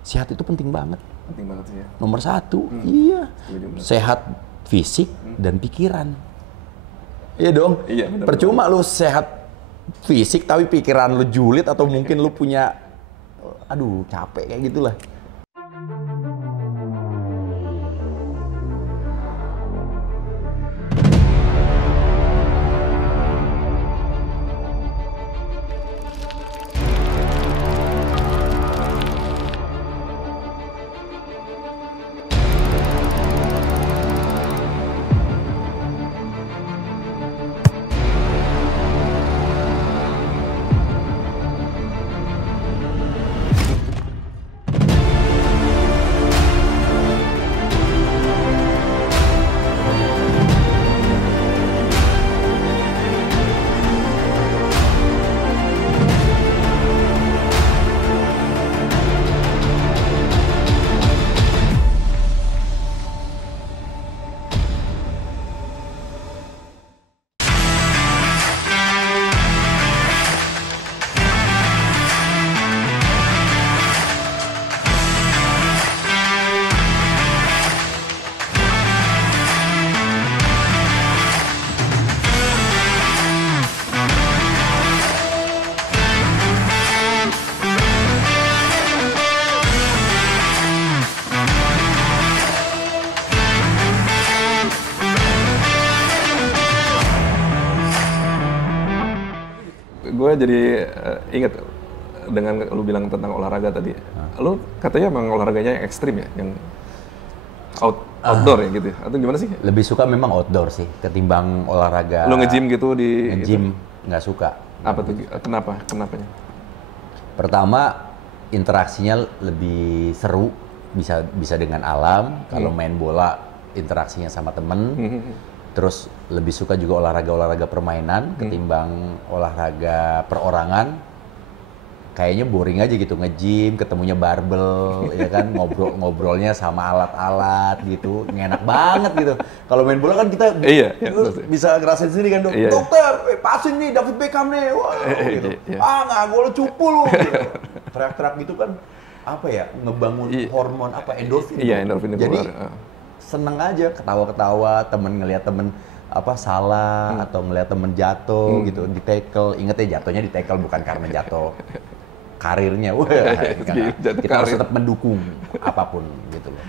sehat itu penting banget. Penting banget sih ya. Nomor satu, iya. Setuju, benar. Sehat fisik dan pikiran. Iya dong. Iya, benar. Percuma lu sehat fisik tapi pikiran lu julid atau mungkin lu punya, aduh capek kayak gitulah. Gue jadi inget dengan lu bilang tentang olahraga tadi. Lu katanya emang olahraganya yang ekstrim ya, yang outdoor ya gitu ya? Atau gimana sih? Lebih suka memang outdoor sih ketimbang olahraga. Lu nge-gym gitu di... Nge-gym nggak suka. Apa tuh? Kenapanya? Pertama, interaksinya lebih seru, bisa dengan alam. Kalau main bola, interaksinya sama temen. Terus lebih suka juga olahraga permainan ketimbang olahraga perorangan. Kayaknya boring aja gitu, nge-gym, ketemunya barbel, ya kan, ngobrolnya sama alat-alat gitu, enak banget gitu. Kalau main bola kan kita bisa ngerasain sendiri kan, dokter, passing nih, David Beckham nih, wah, gitu. Nggak gol cupu lu, gitu. Teriak-teriak gitu kan, apa ya, ngebangun hormon endorfin. Iya, endorfin. Jadi seneng aja, ketawa-ketawa, ngelihat temen salah atau ngelihat temen jatuh gitu, di tackle. Ingat ya, jatuhnya di tackle bukan karena jatuh karirnya, kita harus tetap mendukung apapun gitu loh.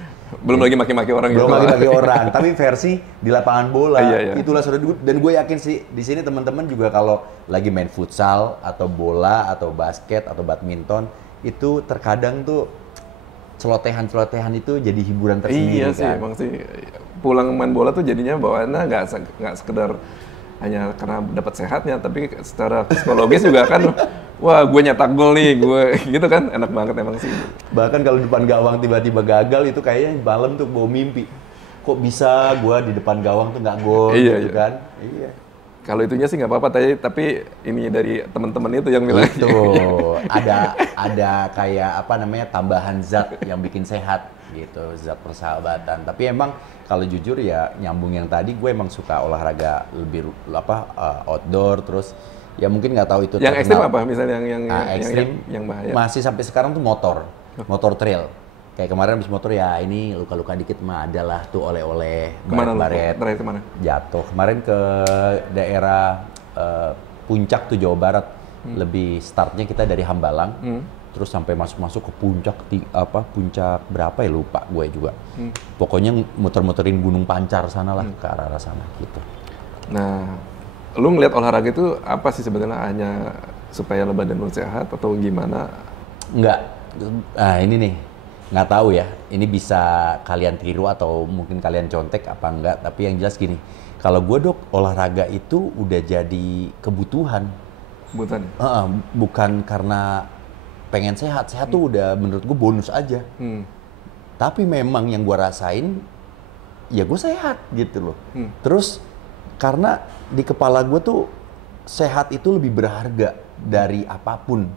Belum lagi maki-maki orang gitu. Belum lagi maki orang, tapi versi di lapangan bola. Itulah sudah, dan gue yakin sih di sini teman-teman juga kalau lagi main futsal atau bola atau basket atau badminton itu terkadang tuh celotehan itu jadi hiburan tersendiri. Iya sih, kan? Emang sih pulang main bola tuh jadinya bawaannya nggak sekedar hanya karena dapat sehatnya, tapi secara psikologis juga kan, wah gue nyetak gol nih, gue gitu kan, enak banget emang sih. Bahkan kalau depan gawang tiba-tiba gagal itu kayaknya malam tuh bawa mimpi. Kok bisa gue di depan gawang tuh nggak gol gitu kan? Iya. Kalau itunya sih nggak apa-apa, tapi ini dari teman-teman itu yang bilang. Itu ada kayak tambahan zat yang bikin sehat gitu, zat persahabatan. Tapi emang kalau jujur ya nyambung yang tadi, gue emang suka olahraga lebih outdoor, terus ya mungkin nggak tahu itu yang ekstrim apa misalnya yang bahaya. Masih sampai sekarang tuh motor trail. Kayak kemarin habis motor ya ini luka-luka dikit mah adalah tuh oleh-oleh baret. Kemana? Jatuh. Kemarin ke daerah Puncak tuh Jawa Barat. Lebih startnya kita dari Hambalang. Terus sampai masuk ke puncak puncak berapa ya lupa gue juga. Pokoknya muter-muterin Gunung Pancar sana lah ke arah sana gitu. Nah, lu ngelihat olahraga itu apa sih sebenarnya, hanya supaya badan lu sehat atau gimana? Enggak. Ini nih. Nggak tahu ya, ini bisa kalian tiru atau mungkin kalian contek apa enggak, tapi yang jelas gini, kalau gue olahraga itu udah jadi kebutuhan. Kebutuhan? Bukan karena pengen sehat tuh udah menurut gue bonus aja. Tapi memang yang gue rasain, ya gue sehat gitu loh. Terus karena di kepala gue tuh sehat itu lebih berharga dari apapun.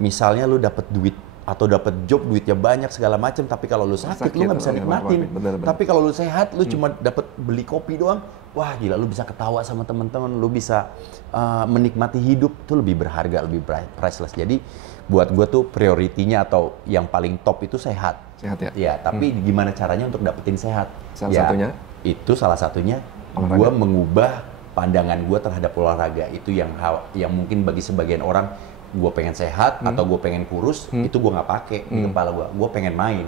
Misalnya lu dapet duit, atau dapat job duitnya banyak segala macam, tapi kalau lu sakit lu nggak bisa nikmatin. Bener. Tapi kalau lu sehat lu cuma dapat beli kopi doang, wah gila, lu bisa ketawa sama teman-teman, lu bisa menikmati hidup tuh lebih berharga, lebih priceless. Jadi buat gue tuh prioritinya atau yang paling top itu sehat. Sehat ya? Ya, tapi gimana caranya untuk dapetin sehat? Salah satunya? Itu salah satunya Olahraga. gue mengubah pandangan gue terhadap olahraga. Itu yang mungkin bagi sebagian orang, gue pengen sehat atau gue pengen kurus, itu gue nggak pakai di kepala gue. Gue pengen main.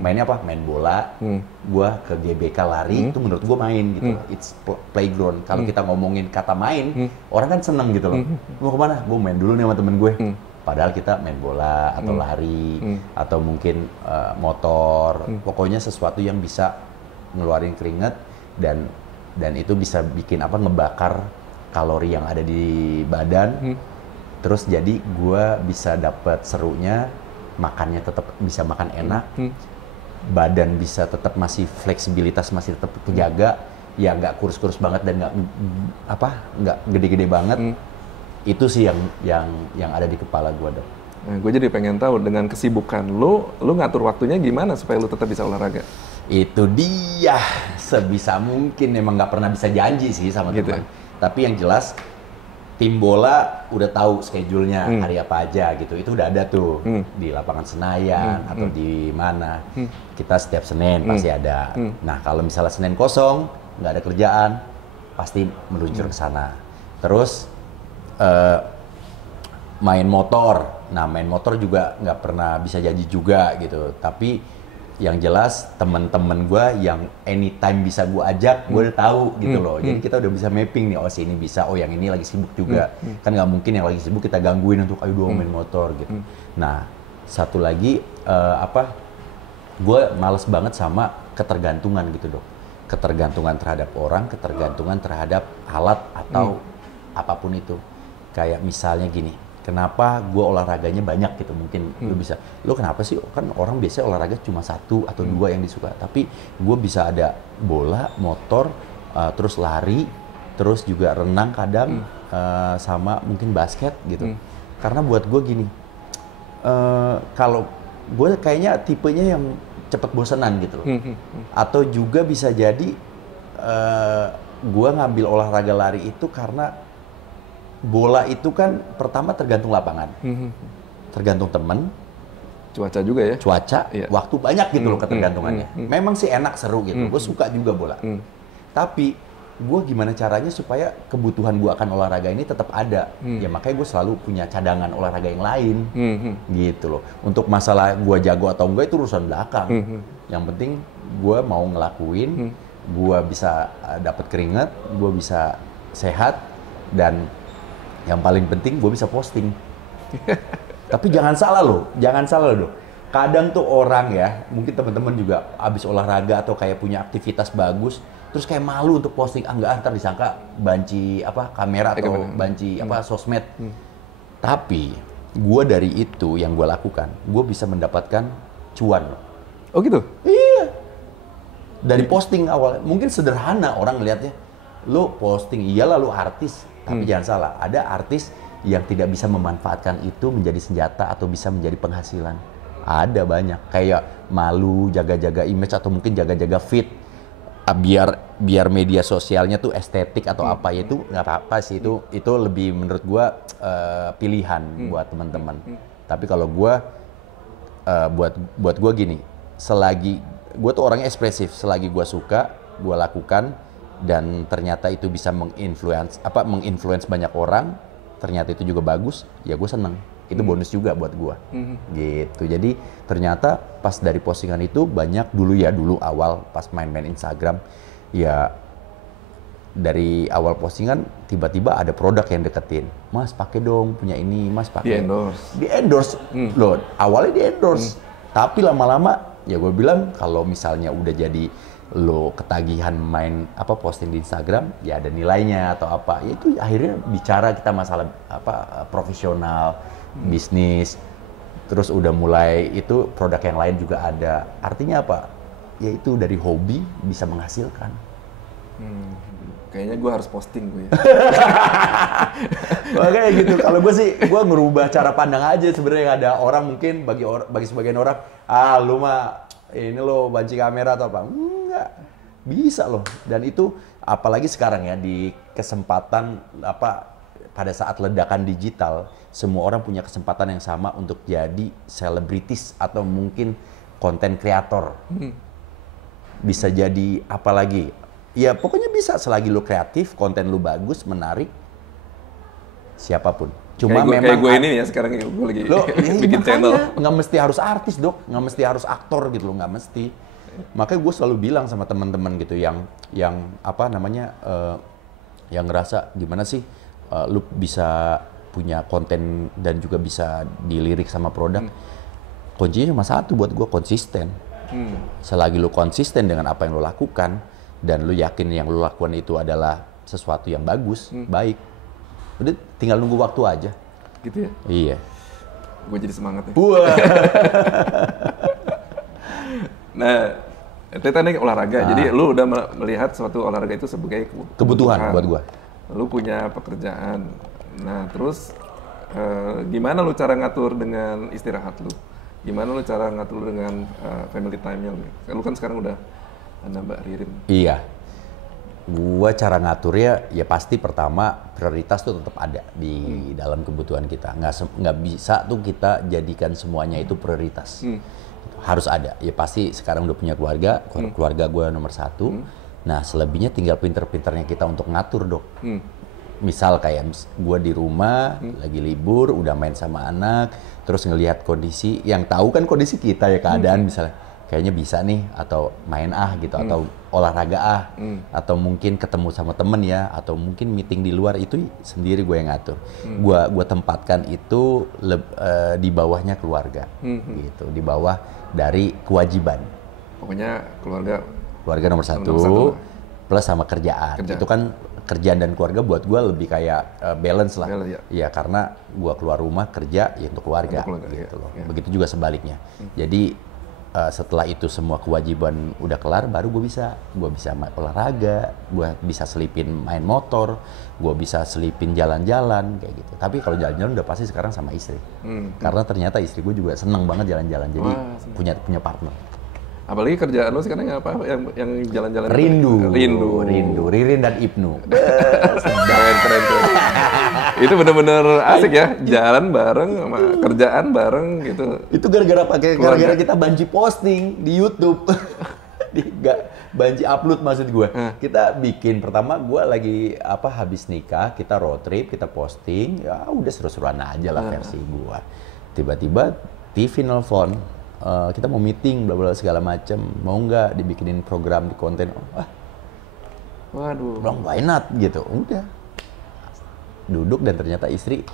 Mainnya apa? Main bola. Gue ke GBK lari, itu menurut gue main gitu. It's playground. Kalau kita ngomongin kata main, orang kan seneng gitu loh. Mau kemana? Gue main dulu nih sama temen gue. Padahal kita main bola atau lari atau mungkin motor. Pokoknya sesuatu yang bisa ngeluarin keringat dan itu bisa bikin ngebakar kalori yang ada di badan. Terus jadi gue bisa dapat serunya, makannya tetap bisa makan enak, badan bisa tetap masih fleksibilitas masih tetap kejaga, ya nggak kurus-kurus banget dan nggak gede-gede banget. Itu sih yang ada di kepala gue, Dok. Nah, gue jadi pengen tahu dengan kesibukan lu ngatur waktunya gimana supaya lu tetap bisa olahraga? Itu dia, sebisa mungkin emang nggak pernah bisa janji sih sama Gitu teman. Tapi yang jelas tim bola udah tahu schedule-nya hari apa aja gitu. Itu udah ada tuh di lapangan Senayan atau di mana. Kita setiap Senin pasti ada. Nah, kalau misalnya Senin kosong, nggak ada kerjaan, pasti meluncur ke sana. Terus main motor. Nah, main motor juga nggak pernah bisa janji juga gitu. Tapi yang jelas teman-teman gue yang anytime bisa gue ajak, gue udah tahu gitu loh. Jadi kita udah bisa mapping nih, oh si ini bisa, oh yang ini lagi sibuk juga. Kan nggak mungkin yang lagi sibuk kita gangguin untuk ayo dong main motor gitu. Nah, satu lagi gue males banget sama ketergantungan gitu, Dok. Ketergantungan terhadap orang, ketergantungan terhadap alat atau apapun itu. Kayak misalnya gini, kenapa gue olahraganya banyak gitu, mungkin lu bisa, lu kenapa sih, kan orang biasanya olahraga cuma 1 atau 2 yang disuka, tapi gue bisa ada bola, motor, terus lari, terus juga renang kadang, sama mungkin basket gitu. Karena buat gue gini, kalau gue kayaknya tipenya yang cepet bosenan gitu loh. Atau juga bisa jadi gue ngambil olahraga lari itu karena bola itu kan pertama tergantung lapangan, tergantung temen, cuaca juga ya, waktu banyak gitu loh ketergantungannya. Memang sih enak, seru gitu, gue suka juga bola. Tapi gue gimana caranya supaya kebutuhan gue akan olahraga ini tetap ada. Ya makanya gue selalu punya cadangan olahraga yang lain, gitu loh. Untuk masalah gue jago atau enggak itu urusan belakang. Yang penting gue mau ngelakuin, gue bisa dapat keringat, gue bisa sehat, dan yang paling penting gue bisa posting. Tapi jangan salah loh. Kadang tuh orang ya, mungkin teman-teman juga abis olahraga atau kayak punya aktivitas bagus, terus kayak malu untuk posting, ntar disangka banci kamera atau banci sosmed. Tapi gue dari itu yang gue lakukan, gue bisa mendapatkan cuan loh. Oh gitu? Iya. Dari posting awal, mungkin sederhana orang ngeliatnya, lo posting, iyalah lo artis. Tapi jangan salah, ada artis yang tidak bisa memanfaatkan itu menjadi senjata atau bisa menjadi penghasilan. Ada banyak, kayak malu, jaga-jaga image atau mungkin jaga-jaga fit, biar media sosialnya tuh estetik atau apa, itu nggak apa-apa sih, itu lebih menurut gua pilihan buat teman-teman. Tapi kalau gua buat gua gini, selagi gua tuh orangnya ekspresif, selagi gua suka, gua lakukan, dan ternyata itu bisa menginfluence banyak orang, ternyata itu juga bagus, ya gue seneng. Itu bonus juga buat gue. Gitu. Jadi ternyata pas dari postingan itu banyak dulu awal pas main-main Instagram, ya dari awal postingan tiba-tiba ada produk yang deketin. Mas pakai dong punya ini, Mas pakai. Di endorse. Loh, awalnya di endorse. Tapi lama-lama ya gue bilang kalau misalnya udah jadi lo ketagihan main posting di Instagram, ya ada nilainya atau apa, ya itu akhirnya bicara kita masalah profesional, bisnis, terus udah mulai itu produk yang lain juga ada. Artinya apa? Ya itu dari hobi bisa menghasilkan. Kayaknya gue harus posting gue ya. Makanya gitu. Kalau gue sih, gue ngerubah cara pandang aja sebenarnya. Ada orang mungkin bagi sebagian orang, lu mah ini lo banci kamera atau apa? Enggak. Bisa loh. Dan itu apalagi sekarang ya di kesempatan pada saat ledakan digital, semua orang punya kesempatan yang sama untuk jadi selebritis atau mungkin konten kreator. Bisa jadi apa lagi? Ya pokoknya bisa selagi lu kreatif, konten lu bagus, menarik, siapapun. Cuma kayak gue ini ya sekarang gue lagi bikin channel. Nggak mesti harus artis dok, nggak mesti harus aktor gitu loh, nggak mesti. Makanya gue selalu bilang sama teman-teman gitu yang yang ngerasa gimana sih lu bisa punya konten dan juga bisa dilirik sama produk. Kuncinya cuma satu buat gue, konsisten. Selagi lu konsisten dengan apa yang lu lakukan dan lu yakin yang lu lakukan itu adalah sesuatu yang bagus, baik, udah tinggal nunggu waktu aja. Gitu ya? Iya. Gue jadi semangat ya. Wah. Nah, itu tadi olahraga. Jadi lu udah melihat suatu olahraga itu sebagai kebutuhan buat gua. Lu punya pekerjaan. Nah, terus gimana lu cara ngatur dengan istirahat lu? Gimana lu cara ngatur dengan family time-nya lu? Lu kan sekarang udah ada Mbak Ririn. Iya. Gua cara ngaturnya ya pasti pertama prioritas tuh tetap ada di dalam kebutuhan kita. Nggak bisa tuh kita jadikan semuanya itu prioritas. Harus ada. Ya pasti sekarang udah punya keluarga, keluarga gue nomor satu. Nah selebihnya tinggal pinter-pinternya kita untuk ngatur dok. Misal kayak gue di rumah, lagi libur, udah main sama anak, terus ngelihat kondisi, yang tahu kan kondisi kita ya keadaan misalnya, kayaknya bisa nih, atau main gitu, atau olahraga atau mungkin ketemu sama temen ya, atau mungkin meeting di luar, itu sendiri gue yang ngatur. Gue tempatkan itu di bawahnya keluarga, gitu, di bawah dari kewajiban. Pokoknya keluarga nomor satu, plus sama kerjaan. Itu kan kerjaan dan keluarga buat gue lebih kayak balance lah. Ya karena gue keluar rumah kerja ya untuk keluarga, gitu loh. Begitu juga sebaliknya. Jadi setelah itu semua kewajiban udah kelar, baru gue bisa olahraga, gue bisa selipin main motor, gue bisa selipin jalan-jalan kayak gitu. Tapi kalau jalan-jalan udah pasti sekarang sama istri, karena ternyata istri gue juga seneng banget jalan-jalan, jadi punya partner. Apalagi kerjaan lo sekarang yang apa? Yang jalan-jalan Rindu. Ririn dan Ibnu. Keren. Itu bener-bener asik ya, jalan bareng sama kerjaan bareng gitu. Itu gara-gara kita banci posting di YouTube. Banci upload maksud gue. Kita bikin, pertama gue lagi habis nikah, kita road trip, kita posting, ya udah seru-seruan aja lah versi gue. Tiba-tiba TV nelfon. Kita mau meeting, bla bla segala macam, mau nggak dibikinin program di konten? Waduh. Bilang why not gitu, udah duduk dan ternyata istri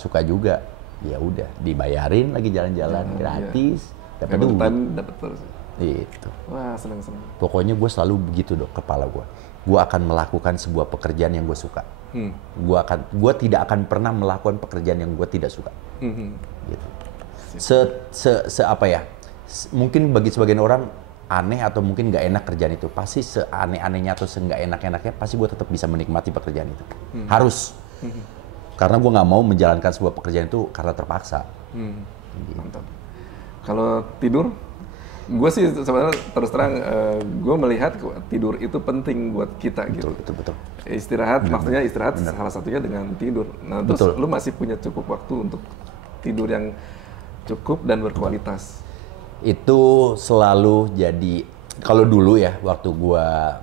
suka juga, ya udah dibayarin lagi jalan-jalan gratis, dapat duit, dapat terus. Itu. Wah seneng. Pokoknya gue selalu begitu dok, kepala gue akan melakukan sebuah pekerjaan yang gue suka. Gue tidak akan pernah melakukan pekerjaan yang gue tidak suka. Gitu. Mungkin bagi sebagian orang aneh atau mungkin nggak enak kerjaan itu, pasti seaneh-anehnya atau seenggak enak-enaknya pasti gue tetap bisa menikmati pekerjaan itu. Harus. Karena gue nggak mau menjalankan sebuah pekerjaan itu karena terpaksa. Mantap. Kalau tidur, gue sih sebenarnya terus terang gue melihat tidur itu penting buat kita gitu. Betul. Istirahat, maksudnya istirahat salah satunya dengan tidur. Nah terus lu masih punya cukup waktu untuk tidur yang cukup dan berkualitas. Itu selalu jadi, kalau dulu ya waktu gua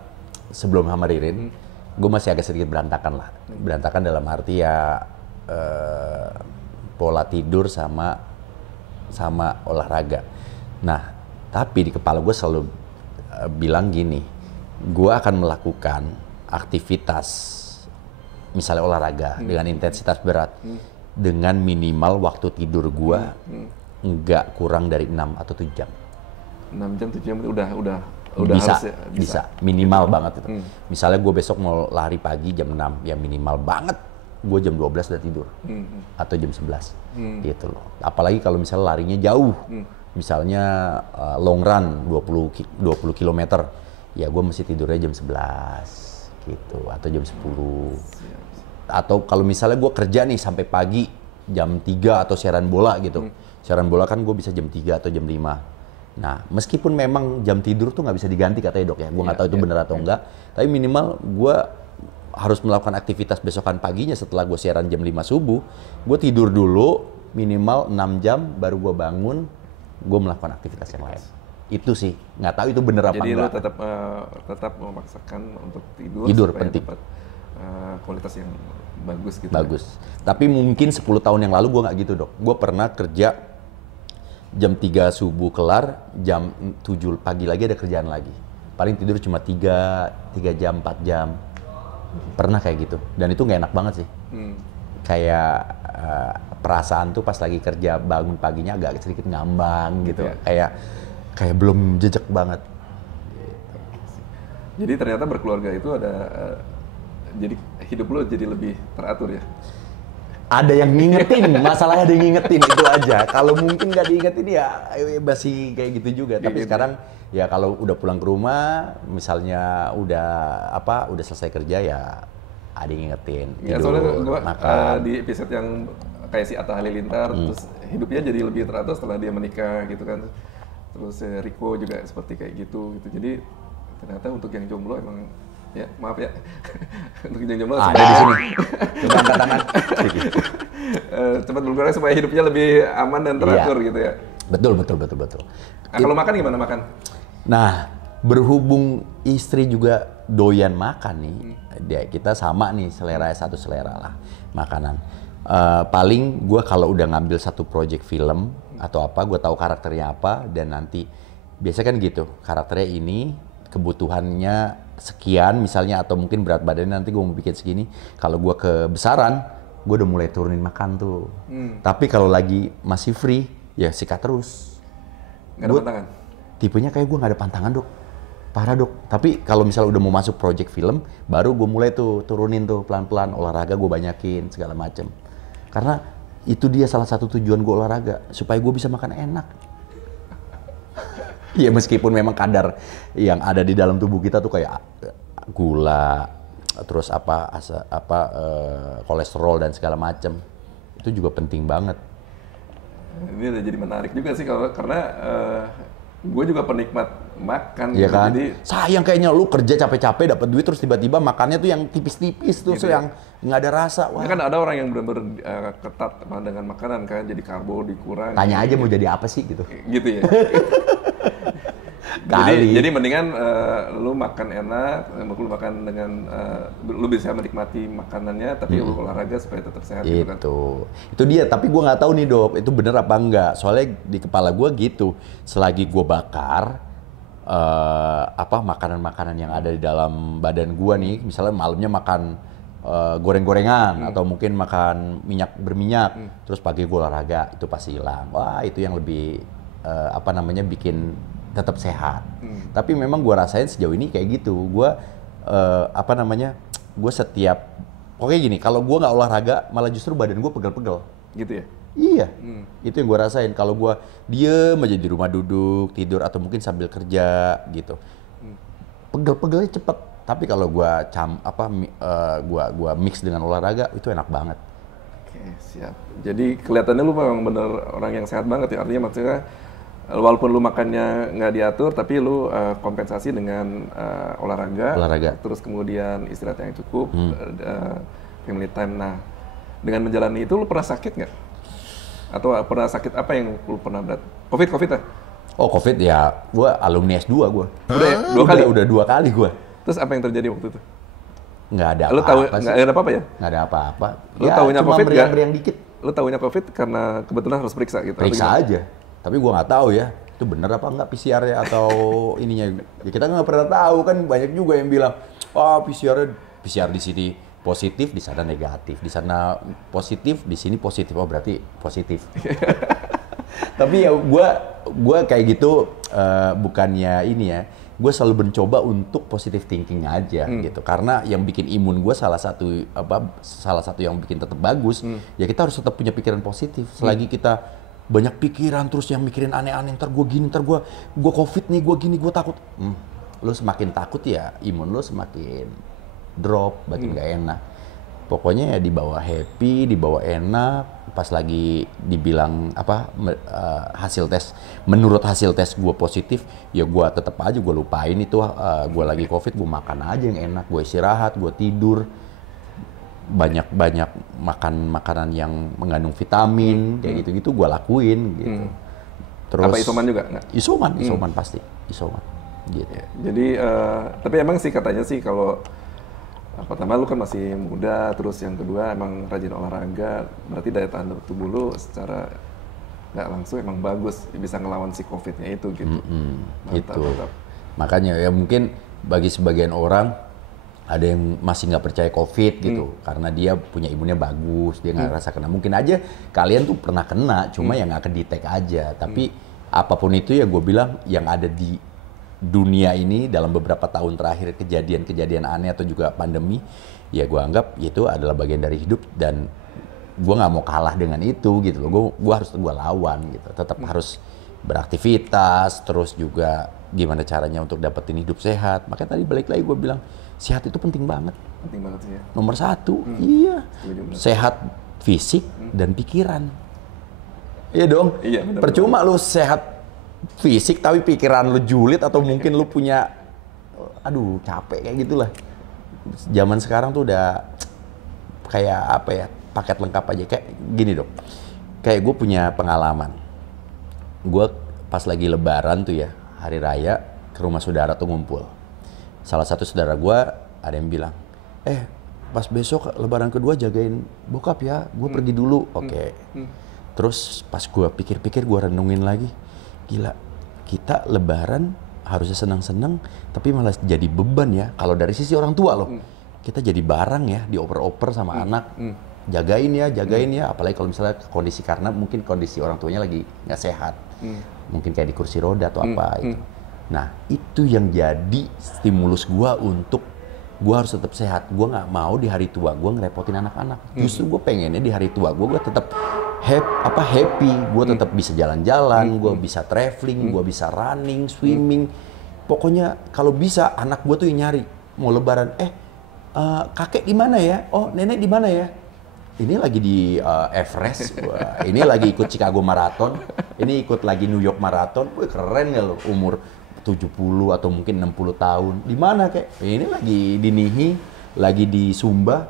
sebelum sama Ririn, gue masih agak sedikit berantakan lah. Berantakan dalam arti ya pola tidur sama olahraga. Nah, tapi di kepala gue selalu bilang gini, gue akan melakukan aktivitas misalnya olahraga dengan intensitas berat dengan minimal waktu tidur gue nggak kurang dari 6 atau 7 jam. 6 jam, 7 jam itu udah bisa, harus ya? Bisa. Minimal banget itu. Misalnya gue besok mau lari pagi jam 6, ya minimal banget gue jam 12 udah tidur. Atau jam 11. Gitu loh. Apalagi kalau misalnya larinya jauh. Misalnya long run 20 km, ya gue mesti tidurnya jam 11 gitu, atau jam 10. Atau kalau misalnya gue kerja nih sampai pagi jam 3 atau siaran bola gitu. Siaran bola kan gue bisa jam 3 atau jam 5. Nah, meskipun memang jam tidur tuh nggak bisa diganti katanya dok ya, gue nggak Iya, tahu itu iya, benar atau enggak, tapi minimal gue harus melakukan aktivitas besokan paginya setelah gue siaran jam 5 subuh, gue tidur dulu minimal 6 jam, baru gue bangun, gue melakukan aktivitas yang lain. Itu sih, nggak tahu itu benar apa Jadi enggak. lu tetap memaksakan untuk tidur supaya Penting. dapat kualitas yang bagus gitu. Bagus. Tapi mungkin 10 tahun yang lalu gue nggak gitu dok. Gue pernah kerja jam 3 subuh kelar, jam 7 pagi lagi ada kerjaan lagi. Paling tidur cuma 3 jam, 4 jam. Pernah kayak gitu. Dan itu nggak enak banget sih. Kayak perasaan tuh pas lagi kerja bangun paginya agak sedikit ngambang gitu. Iya. Kayak belum jejak banget. Jadi ternyata berkeluarga itu ada jadi hidup lo jadi lebih teratur ya. Ada yang ngingetin, masalahnya ada yang ngingetin itu aja. Kalau mungkin nggak diingetin ya masih kayak gitu juga. Tapi sekarang ya kalau udah pulang ke rumah, misalnya udah selesai kerja ya ada yang ngingetin. Ya Tidur, soalnya gua makan. di episode yang kayak si Atta Halilintar terus hidupnya jadi lebih teratur setelah dia menikah gitu kan. Terus Rico juga seperti kayak gitu. Jadi ternyata untuk yang jomblo emang ya maaf ya untuk yang jomblo Ada di sini. Coba angkat tangan. cepat bergerak supaya hidupnya lebih aman dan teratur gitu ya. Betul. Nah, kalau makan gimana makan? Nah, berhubung istri juga doyan makan nih, kita sama nih satu selera lah makanan. Paling gue kalau udah ngambil satu project film atau apa, gue tahu karakternya apa dan nanti biasa kan gitu, karakternya ini kebutuhannya sekian misalnya atau mungkin berat badannya nanti gue mau bikin segini. Kalau gue kebesaran, gue udah mulai turunin makan tuh. Tapi kalau lagi masih free, ya sikat terus. Nggak ada pantangan? Tipenya kayak gue nggak ada pantangan dok, parah dok. Tapi kalau misalnya udah mau masuk project film, baru gue mulai tuh turunin tuh pelan-pelan, olahraga gue banyakin segala macem. Karena itu dia salah satu tujuan gue olahraga, supaya gue bisa makan enak. Ya meskipun memang kadar yang ada di dalam tubuh kita tuh kayak gula, terus kolesterol dan segala macem, itu juga penting banget. Ini udah jadi menarik juga sih karena gue juga penikmat makan. Iya kan? Jadi sayang kayaknya lu kerja capek-capek dapat duit terus tiba-tiba makannya tuh yang tipis-tipis tuh, gitu yang nggak ada rasa. Wah. kan ada orang yang benar-benar ketat dengan makanan kan, jadi karbo dikurangi. Tanya aja mau jadi apa sih gitu. Gitu ya. Kali. Jadi mendingan lu makan enak, lu makan dengan lu bisa menikmati makanannya, tapi lu olahraga supaya tetap sehat gitu kan. Itu dia. Tapi gue nggak tahu nih dok, itu bener apa enggak. Soalnya di kepala gue gitu, selagi gue bakar makanan-makanan yang ada di dalam badan gue nih, misalnya malamnya makan goreng-gorengan atau mungkin makan berminyak, terus pagi gue olahraga, itu pasti hilang. Wah itu yang lebih bikin tetap sehat. Tapi memang gue rasain sejauh ini kayak gitu. Gue gue setiap pokoknya gini, kalau gue nggak olahraga malah justru badan gue pegel-pegel. Gitu ya. Iya, itu yang gue rasain. Kalau gue diem aja di rumah duduk, tidur atau mungkin sambil kerja gitu, pegel-pegelnya cepet. Tapi kalau gue gua mix dengan olahraga itu enak banget. Oke, siap. Jadi kelihatannya lu memang bener orang yang sehat banget ya. Artinya maksudnya walaupun lu makannya nggak diatur, tapi lu kompensasi dengan olahraga, terus kemudian istirahat yang cukup, family time. Nah, dengan menjalani itu lu pernah sakit nggak? Atau pernah sakit apa yang lu pernah berat? Covid ya? Oh Covid ya, gue alumni S2 gue. Udah ya? 2 kali? Udah 2 kali gue. Terus apa yang terjadi waktu itu? Nggak ada lu tahu nggak ada apa-apa ya? Nggak ada apa-apa. Lu tahunya cuma Covid nggak? meriang dikit. Lu tahunya Covid karena kebetulan harus periksa gitu? Periksa aja. Tapi gue nggak tahu ya, itu bener apa nggak PCR-nya atau ininya. Ya kita nggak pernah tahu kan, banyak juga yang bilang, PCR di sini positif, di sana negatif, di sana positif, di sini positif, oh berarti positif. Tapi ya gue kayak gitu bukannya ini ya, gue selalu mencoba untuk positive thinking aja gitu, karena yang bikin imun gue salah satu yang bikin tetap bagus, ya kita harus tetap punya pikiran positif. Selagi kita banyak pikiran terus yang mikirin aneh-aneh, ntar gue gini, ntar gue Covid nih, gue gini, gue takut. Lo semakin takut ya imun lo semakin drop, makin gak enak. Pokoknya ya dibawa happy, dibawa enak. Pas lagi dibilang menurut hasil tes gue positif, ya gue tetap aja gue lupain itu gue lagi COVID, gue makan aja yang enak, gue istirahat, gue tidur, banyak makan makanan yang mengandung vitamin, kayak gitu-gitu gue lakuin gitu. Terus apa isoman juga nggak? Isoman pasti, isoman. Gitu. Ya, jadi tapi emang sih katanya sih kalau pertama lu kan masih muda, terus yang kedua emang rajin olahraga, berarti daya tahan tubuh lu secara nggak langsung emang bagus, bisa ngelawan si COVID-nya itu gitu. Itu. Makanya ya mungkin bagi sebagian orang ada yang masih nggak percaya COVID gitu, karena dia punya imunnya bagus, dia nggak rasa kena. Mungkin aja kalian tuh pernah kena, cuma yang nggak kedetek aja. Tapi apapun itu ya gue bilang yang ada di dunia ini dalam beberapa tahun terakhir, kejadian-kejadian aneh atau juga pandemi, ya gue anggap itu adalah bagian dari hidup dan gue nggak mau kalah dengan itu gitu loh. Gue harus lawan gitu, tetap harus beraktivitas, terus juga gimana caranya untuk dapetin hidup sehat. Makanya tadi balik lagi gue bilang sehat itu penting banget. Penting banget sih ya. Nomor 1, iya, sehat fisik dan pikiran. Iya dong. Iya, benar. Percuma lu sehat fisik tapi pikiran lu julid atau mungkin lu punya capek kayak gitulah. Zaman sekarang tuh udah kayak apa ya, paket lengkap aja. Kayak gini dong, kayak gue punya pengalaman. Gue pas lagi lebaran tuh ya, hari raya, ke rumah saudara tuh ngumpul. Salah satu saudara gue ada yang bilang, pas besok lebaran kedua jagain bokap ya, gue pergi dulu. Oke. Terus pas gue pikir-pikir, gue renungin lagi, gila, kita lebaran harusnya senang-senang, tapi malah jadi beban ya. Kalau dari sisi orang tua loh, kita jadi barang ya, dioper-oper sama anak. Jagain ya, apalagi kalau misalnya kondisi, karena mungkin kondisi orang tuanya lagi nggak sehat. Mungkin kayak di kursi roda atau apa itu. Nah, itu yang jadi stimulus gua untuk gua harus tetap sehat. Gua nggak mau di hari tua gua ngerepotin anak-anak. Justru gua pengennya di hari tua gua tetap happy, gue tetap bisa jalan-jalan, gue bisa traveling, gue bisa running, swimming. Pokoknya kalau bisa anak gue tuh yang nyari mau lebaran, kakek di mana ya? Oh, nenek di mana ya? Ini lagi di Everest, ini lagi ikut Chicago Marathon, ini ikut lagi New York Marathon. Wih, keren ya lo, umur 70 atau mungkin 60 tahun. Di mana kek? Ini lagi di Nihi, lagi di Sumba.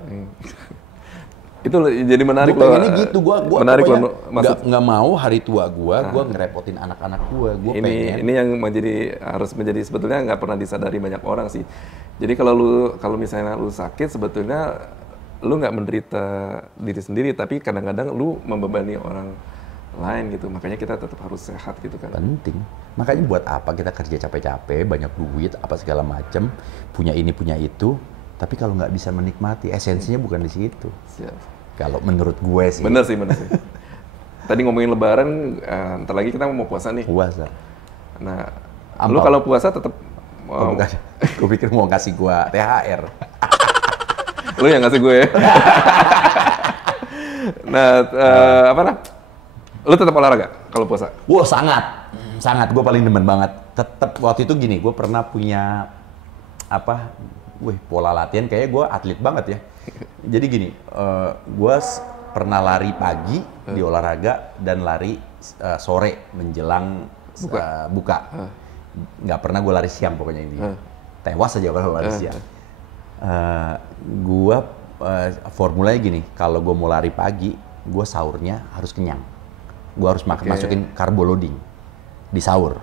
Itu jadi menarik loh. Pengennya gitu, gue nggak mau hari tua gue ngerepotin anak-anak gue. Ini yang harus menjadi sebetulnya nggak pernah disadari banyak orang sih. Jadi kalau misalnya lu sakit, sebetulnya lu nggak menderita diri sendiri, tapi kadang-kadang lu membebani orang lain gitu. Makanya kita tetap harus sehat gitu kan. Penting. Makanya buat apa kita kerja capek-capek, banyak duit, apa segala macem, punya ini punya itu. Tapi kalau nggak bisa menikmati, esensinya bukan di situ. Siap. Kalau menurut gue sih. Bener sih. Tadi ngomongin lebaran, ntar lagi kita mau puasa nih. Puasa. Nah, lu kalau puasa tetap... bukan. Gue pikir mau ngasih gue THR. Lu yang ngasih gue ya? Nah, lu tetap olahraga kalau puasa? Wah, sangat. Gue paling demen banget. Tetap waktu itu gini, gue pernah punya pola latihan kayaknya gue atlet banget ya. Jadi gini, gue pernah lari pagi di olahraga dan lari sore menjelang buka. Nggak pernah gue lari siang pokoknya ini. Tewas aja kalau lari siang. Gue formulanya gini, kalau gue mau lari pagi, gue sahurnya harus kenyang. Gue harus masukin carbo loading di sahur.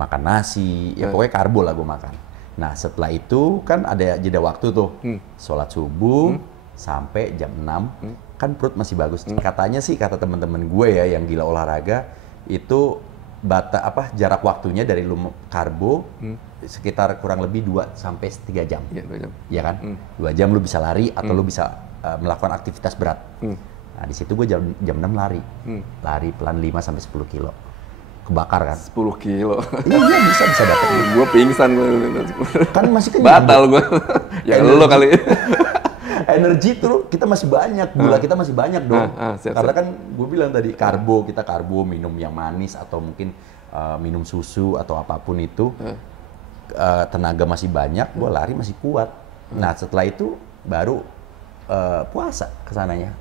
Makan nasi, ya pokoknya karbo lah gue makan. Nah, setelah itu kan ada jeda waktu tuh, sholat subuh sampai jam 6, kan perut masih bagus. Katanya sih, kata teman-teman gue ya yang gila olahraga, itu jarak waktunya dari lu karbo sekitar kurang lebih 2-3 jam. Iya, 2 jam. Iya kan? 2 jam lu bisa lari atau lu bisa melakukan aktivitas berat. Nah, di situ gue jam 6 lari. Lari pelan 5-10 kilo. Kebakar kan? 10 kilo. Iya, bisa dapet. Gue pingsan. Kan masih kenyang. Batal gue. Ya lo kali. Energi tuh kita masih banyak, gula kita masih banyak dong. Karena kan gue bilang tadi, kita karbo, minum yang manis atau mungkin minum susu atau apapun itu. Tenaga masih banyak, gue lari masih kuat. Nah, setelah itu baru puasa kesananya.